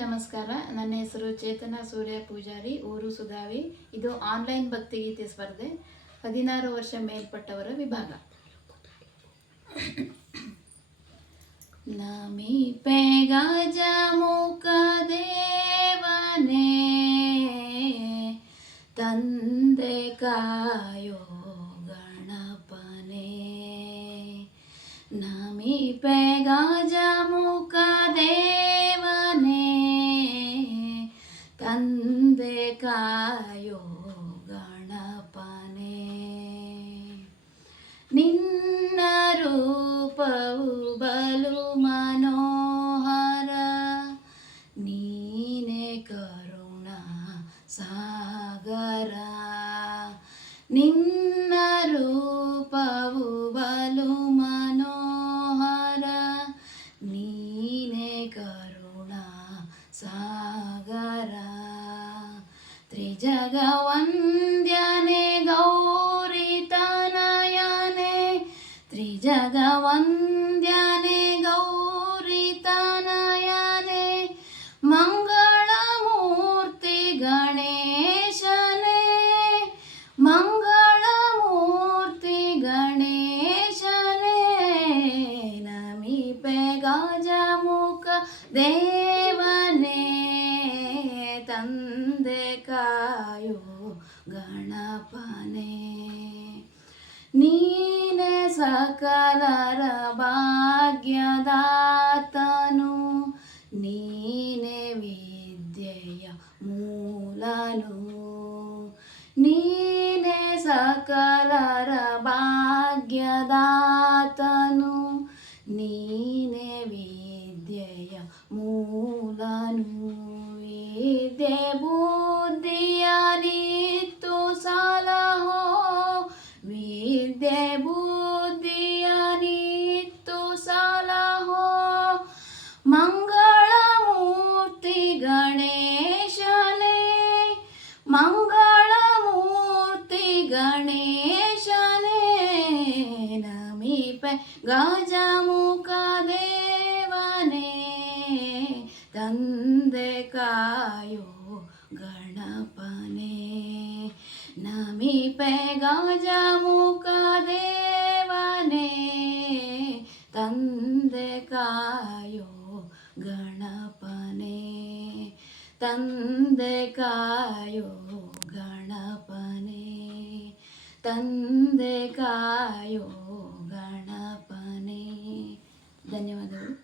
ನಮಸ್ಕಾರ. ನನ್ನ ಹೆಸರು ಚೇತನ ಸೂರ್ಯ ಪೂಜಾರಿ, ಊರು ಸುಧಾವಿ. ಇದು ಆನ್ಲೈನ್ ಭಕ್ತಿಗೀತೆ ಸ್ಪರ್ಧೆ 16 ವರ್ಷ ಮೇಲ್ಪಟ್ಟವರ ವಿಭಾಗ. ನಮಿಪೆ ಗಜಮುಖ ದೇವನೇ, ತಂದೆ ಕಾಯೋ ಗಣಪನೇ. ನಮಿಪೆ ಗಜಮುಖ ದೇವನೇ, ತಂದೆ ಕಾಯೋ ಗಣಪನೇ. ನಿನ್ನ ರೂಪವು ಬಲು ಮನೋಹರ, ನೀನೆ ಕರುಣಾ ಸಾಗರ. ನಿನ್ನ ರೂಪವು ಬಲು ಮನೋಹರ, ನೀನೆ ಕರುಣಾ ಸಾಗರ. ತ್ರಿಜಗವಂದ್ಯನೆ ಗೌರಿ ತನಯನೆ, ತ್ರಿಜಗವಂದ್ಯನೆ ಗೌರಿ ತನಯನೆ. ಮಂಗಳಮೂರ್ತಿ ಗಣೇಶನೇ, ಮಂಗಳಮೂರ್ತಿ ಗಣೇಶನೇ. ನಮಿಪೆ ಗಜಮುಖ ದೇವನೇ, ತಂದೆ ಕಾಯೋ ಗಣಪನೇ. ನೀನೆ ಸಕಲರ ಭಾಗ್ಯದಾತನು, ನೀನೆ ವಿದ್ಯೆಯ ಮೂಲನು. ನೀನೆ ಸಕಲರ ಭಾಗ್ಯದಾತನು, ನೀನೆ ವಿದ್ಯೆಯ ಮೂಲನು. ವಿದ್ಯೆ ಬುದ್ಧಿಯ ನಿತ್ತು ಸಲಹೋ, ವಿದ್ಯೆ ಬುದ್ಧಿಯ ನಿತ್ತು ಸಲಹೋ. ಮಂಗಳಮೂರ್ತಿ ಗಣೇಶನೇ, ಮಂಗಳಮೂರ್ತಿ ಗಣೇಶನೇ. ನಮಿಪೆ ಗಜಮುಖ ದೇವನೇ, ತಂದೆ ಕಾಯೋ ಗಣಪನೇ. ನಮಿಪೆ ಗಜಮುಖ ದೇವನೇ, ತಂದೆ ಕಾಯೋ ಗಣಪನೇ. ತಂದೆ ಕಾಯೋ ಗಣಪನೇ, ತಂದೆ ಕಾಯೋ ಗಣಪನೇ. ಧನ್ಯವಾದಗಳು.